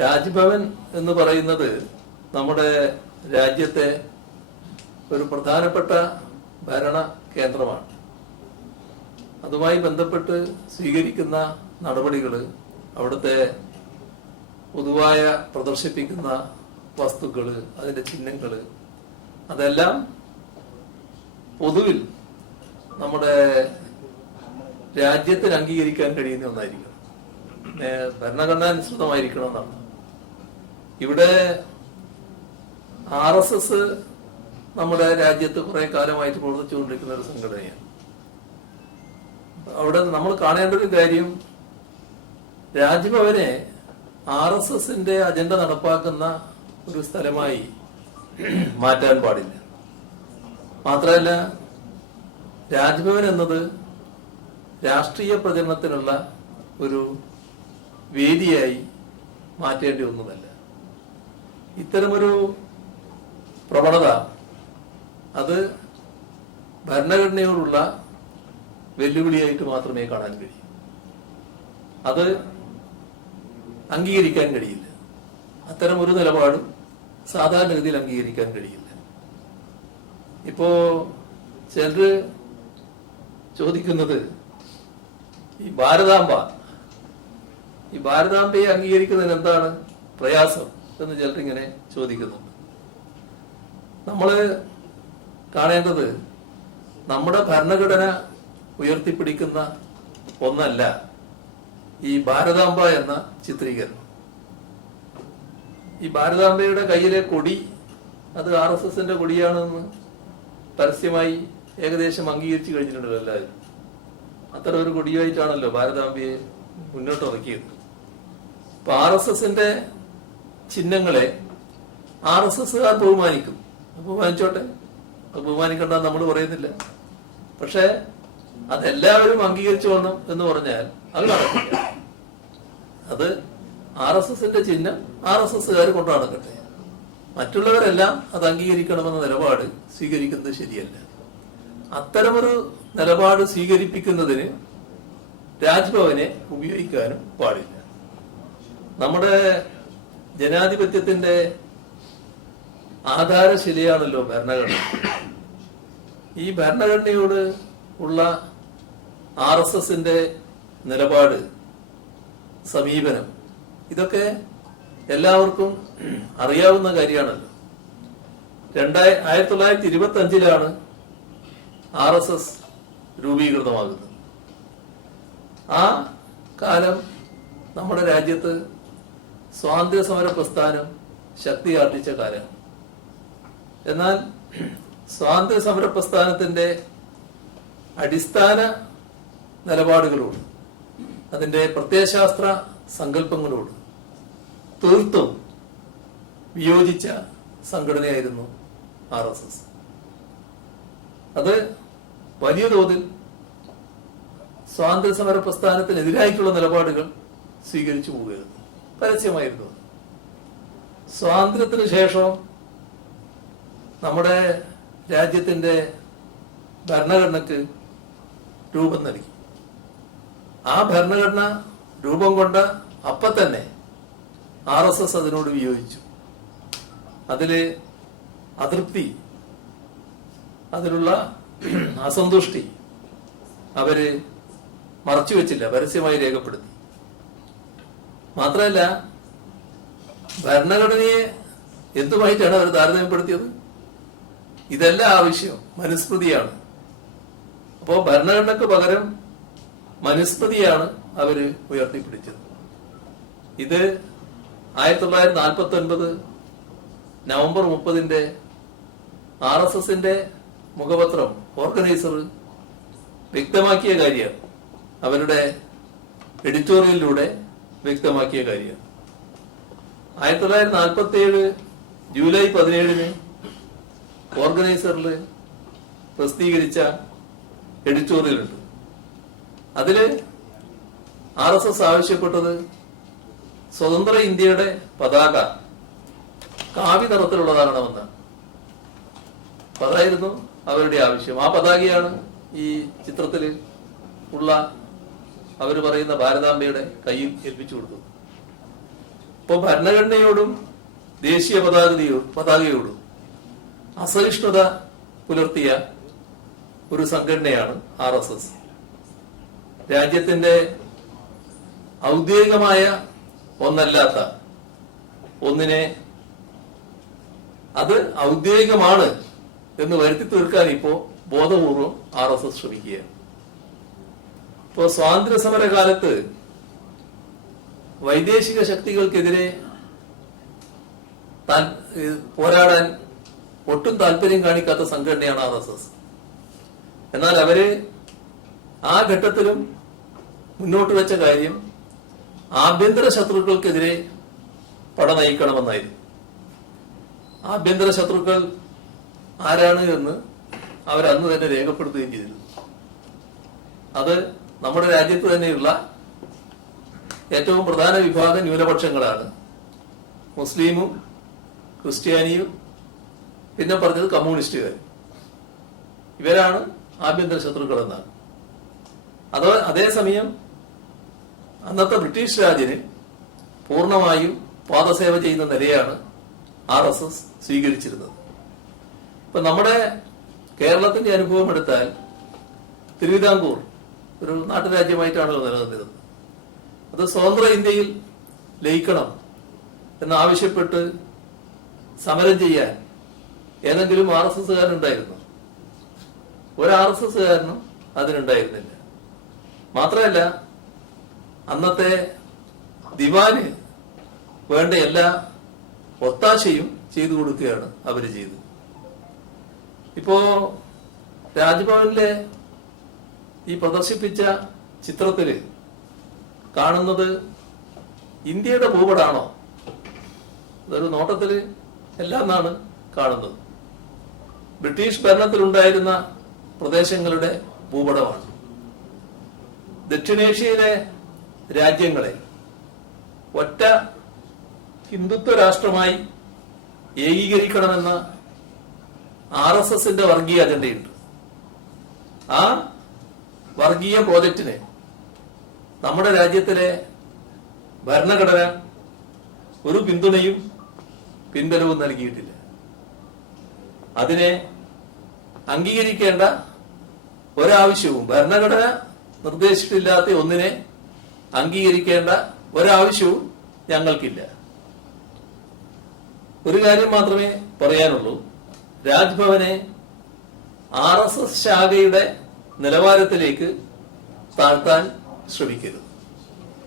രാജ്ഭവൻ എന്ന് പറയുന്നത് നമ്മുടെ രാജ്യത്തെ ഒരു പ്രധാനപ്പെട്ട ഭരണ കേന്ദ്രമാണ്. അതുമായി ബന്ധപ്പെട്ട് സ്വീകരിക്കുന്ന നടപടികൾ, അവിടുത്തെ പൊതുവായ പ്രദർശിപ്പിക്കുന്ന വസ്തുക്കൾ, അതിന്റെ ചിഹ്നങ്ങൾ, അതെല്ലാം പൊതുവിൽ നമ്മുടെ രാജ്യത്തിന് അംഗീകരിക്കാൻ കഴിയുന്ന ഒന്നായിരിക്കണം, ഭരണഘടനാനുസൃതമായിരിക്കണം എന്നാണ്. ഇവിടെ RSS നമ്മുടെ രാജ്യത്ത് കുറെ കാലമായിട്ട് പ്രവർത്തിച്ചുകൊണ്ടിരിക്കുന്ന ഒരു സംഘടനയാണ്. അവിടെ നമ്മൾ കാണേണ്ട ഒരു കാര്യം, രാജ്ഭവനെ RSSന്റെ അജണ്ട നടപ്പാക്കുന്ന ഒരു സ്ഥലമായി മാറ്റാൻ പാടില്ല. മാത്രമല്ല, രാജ്ഭവൻ എന്നത് രാഷ്ട്രീയ പ്രചരണത്തിനുള്ള ഒരു വേദിയായി മാറ്റേണ്ടി ഒന്നുമല്ല. ഇത്തരമൊരു പ്രവണത അത് ഭരണഘടനയോടുള്ള വെല്ലുവിളിയായിട്ട് മാത്രമേ കാണാൻ കഴിയൂ. അത് അംഗീകരിക്കാൻ കഴിയില്ല. അത്തരം ഒരു നിലപാടും സാധാരണഗതിയിൽ അംഗീകരിക്കാൻ കഴിയില്ല. ഇപ്പോ ചിലര് ചോദിക്കുന്നത്, ഈ ഭാരതാംബയെ അംഗീകരിക്കുന്നതിന് എന്താണ് പ്രയാസം എന്ന് ചിലരിങ്ങനെ ചോദിക്കുന്നുണ്ട്. നമ്മള് കാണേണ്ടത്, നമ്മുടെ ഭരണഘടന ഉയർത്തിപ്പിടിക്കുന്ന ഒന്നല്ല ഈ ഭാരതാംബ എന്ന ചിത്രീകരണം. ഈ ഭാരതാംബയുടെ കയ്യിലെ കൊടി അത് RSSന്റെ കൊടിയാണെന്ന് പരസ്യമായി ഏകദേശം അംഗീകരിച്ചു കഴിഞ്ഞിട്ടുണ്ടല്ലോ എല്ലാവരും. അത്തരം ഒരു കൊടിയായിട്ടാണല്ലോ ഭാരതാംബയെ മുന്നോട്ട് ഇറക്കിയത്. അപ്പൊ RSSന്റെ ചിഹ്നങ്ങളെ RSSകാർ ബഹുമാനിക്കും. ബഹുമാനിച്ചോട്ടെ, ബഹുമാനിക്കണ്ട നമ്മൾ പറയുന്നില്ല. പക്ഷെ അതെല്ലാവരും അംഗീകരിച്ചു കൊള്ളും എന്ന് പറഞ്ഞാൽ അത് നടക്കില്ല. അത് RSSന്റെ ചിഹ്നം RSSകാർ കൊണ്ടു നടക്കട്ടെ, മറ്റുള്ളവരെല്ലാം അത് അംഗീകരിക്കണമെന്ന നിലപാട് സ്വീകരിക്കുന്നത് ശരിയല്ല. അത്തരമൊരു നിലപാട് സ്വീകരിപ്പിക്കുന്നതിന് രാജ്ഭവനെ ഉപയോഗിക്കാനും പാടില്ല. നമ്മുടെ ജനാധിപത്യത്തിന്റെ ആധാരശിലയാണല്ലോ ഭരണഘടന. ഈ ഭരണഘടനയോട് ഉള്ള RSSന്റെ നിലപാട്, സമീപനം, ഇതൊക്കെ എല്ലാവർക്കും അറിയാവുന്ന കാര്യമാണല്ലോ. 1925 RSS രൂപീകൃതമാകുന്നത്. ആ കാലം നമ്മുടെ രാജ്യത്ത് സ്വാതന്ത്ര്യ സമര പ്രസ്ഥാനം ശക്തിയാർജിച്ച കാലം. എന്നാൽ സ്വാതന്ത്ര്യ സമര പ്രസ്ഥാനത്തിന്റെ അടിസ്ഥാന നിലപാടുകളോട്, അതിന്റെ പ്രത്യയശാസ്ത്ര സങ്കല്പങ്ങളോട് തീർത്തും വിയോജിച്ച സംഘടനയായിരുന്നു RSS. അത് വലിയ തോതിൽ സ്വാതന്ത്ര്യ സമര പ്രസ്ഥാനത്തിനെതിരായിട്ടുള്ള നിലപാടുകൾ സ്വീകരിച്ചു പോവുകയായിരുന്നു, പരസ്യമായിരുന്നു. സ്വാതന്ത്ര്യത്തിന് ശേഷം നമ്മുടെ രാജ്യത്തിന്റെ ഭരണഘടനക്ക് രൂപം നൽകി. ആ ഭരണഘടന രൂപം കൊണ്ട അപ്പൊ തന്നെ RSS അതിനോട് വിയോജിച്ചു. അതില് അതൃപ്തി, അതിലുള്ള അസന്തുഷ്ടി അവര് മറച്ചുവെച്ചില്ല, പരസ്യമായി രേഖപ്പെടുത്തി. മാത്രമല്ല, ഭരണഘടനയെ എന്തുമായിട്ടാണ് അവർ താരതമ്യപ്പെടുത്തിയത്? ഇതെല്ലാം ആവശ്യം മനുസ്മൃതിയാണ്. അപ്പോ ഭരണഘടനക്ക് പകരം മനുസ്മൃതിയാണ് അവര് ഉയർത്തിപ്പിടിച്ചത്. ഇത് 1949 നവംബർ 30 RSSന്റെ മുഖപത്രം ഓർഗനൈസർ വ്യക്തമാക്കിയ കാര്യമാണ്, അവരുടെ എഡിറ്റോറിയലിലൂടെ വ്യക്തമാക്കിയ കാര്യമാണ്. 1947 ജൂലൈ 17 ഓർഗനൈസറിൽ പ്രസിദ്ധീകരിച്ച എഡിറ്റോറിയൽ ഉണ്ട്. അതില് RSS ആവശ്യപ്പെട്ടത് സ്വതന്ത്ര ഇന്ത്യയുടെ പതാക കാവി നിറത്തിലുള്ളതാകണമെന്നാണ്. അതായിരുന്നു അവരുടെ ആവശ്യം. ആ പതാകയാണ് ഈ ചിത്രത്തിൽ ഉള്ള അവർ പറയുന്ന ഭാരതാംബയുടെ കയ്യിൽ ഏൽപ്പിച്ചു കൊടുത്തത്. ഇപ്പൊ ഭരണഘടനയോടും ദേശീയ പതാകയോടും അസഹിഷ്ണുത പുലർത്തിയ ഒരു സംഘടനയാണ് RSS. രാജ്യത്തിന്റെ ഔദ്യോഗികമായ ഒന്നല്ലാത്ത ഒന്നിനെ അത് ഔദ്യോഗികമാണ് എന്ന് വരുത്തി തീർക്കാൻ ഇപ്പോ ബോധപൂർവം RSS ശ്രമിക്കുകയാണ്. ഇപ്പോ സ്വാതന്ത്ര്യ സമര കാലത്ത് വൈദേശിക ശക്തികൾക്കെതിരെ പോരാടാൻ ഒട്ടും താല്പര്യം കാണിക്കാത്ത സംഘടനയാണ് RSS. എന്നാൽ അവര് ആ ഘട്ടത്തിലും മുന്നോട്ട് വെച്ച കാര്യം ആഭ്യന്തര ശത്രുക്കൾക്കെതിരെ പട നയിക്കണമെന്നായിരുന്നു. ആഭ്യന്തര ശത്രുക്കൾ ആരാണ് എന്ന് അവരന്ന് തന്നെ രേഖപ്പെടുത്തുകയും ചെയ്തിരുന്നു. അത് നമ്മുടെ രാജ്യത്ത് തന്നെയുള്ള ഏറ്റവും പ്രധാന വിഭാഗം ന്യൂനപക്ഷങ്ങളാണ്. മുസ്ലിമും ക്രിസ്ത്യാനിയും പിന്നെ പറഞ്ഞത് കമ്മ്യൂണിസ്റ്റുകാർ. ഇവരാണ് ആഭ്യന്തര ശത്രുക്കൾ എന്നാണ്. അതേസമയം അന്നത്തെ ബ്രിട്ടീഷ് രാജിന് പൂർണ്ണമായും പാദസേവ ചെയ്യുന്ന നിലയാണ് RSS സ്വീകരിച്ചിരുന്നത്. ഇപ്പൊ നമ്മുടെ കേരളത്തിന്റെ അനുഭവം എടുത്താൽ തിരുവിതാംകൂർ ഒരു നാട്ടുരാജ്യമായിട്ടാണല്ലോ നിലനിന്നിരുന്നത്. അത് സ്വതന്ത്ര ഇന്ത്യയിൽ ലയിക്കണം എന്നാവശ്യപ്പെട്ട് സമരം ചെയ്യാൻ ഏതെങ്കിലും RSSകാരനുണ്ടായിരുന്നു? ഒരു RSSകാരനും അതിനുണ്ടായിരുന്നില്ല. മാത്രമല്ല, അന്നത്തെ ദിവാന് വേണ്ട എല്ലാ ഒത്താശയും ചെയ്തു കൊടുക്കുകയാണ് അവര് ചെയ്തത്. ഇപ്പോ രാജ്ഭവനിലെ ഈ പ്രദർശിപ്പിച്ച ചിത്രത്തില് കാണുന്നത് ഇന്ത്യയുടെ ഭൂപടാണോ? അതൊരു നോട്ടത്തില് എല്ലാമാണ് കാണുന്നത്. ബ്രിട്ടീഷ് ഭരണത്തിലുണ്ടായിരുന്ന പ്രദേശങ്ങളുടെ ഭൂപടമാണ്. ദക്ഷിണേഷ്യയിലെ രാജ്യങ്ങളെ ഒറ്റ ഹിന്ദുത്വ രാഷ്ട്രമായി ഏകീകരിക്കണമെന്ന RSSന്റെ വർഗീയ അജണ്ടയുണ്ട്. ആ വർഗീയ പ്രോജക്റ്റിന് നമ്മുടെ രാജ്യത്തിലെ ഭരണഘടന ഒരു പിന്തുണയും പിൻബലവും നൽകിയിട്ടില്ല. അതിനെ അംഗീകരിക്കേണ്ട ഒരാവശ്യവും, ഭരണഘടന നിർദ്ദേശിച്ചിട്ടില്ലാത്ത ഒന്നിനെ അംഗീകരിക്കേണ്ട ഒരാവശ്യവും ഞങ്ങൾക്കില്ല. ഒരു കാര്യം മാത്രമേ പറയാനുള്ളൂ: രാജ്ഭവനെ RSS ശാഖയുടെ നിലവാരത്തിലേക്ക് താഴ്ത്താൻ ശ്രമിക്കരുത്.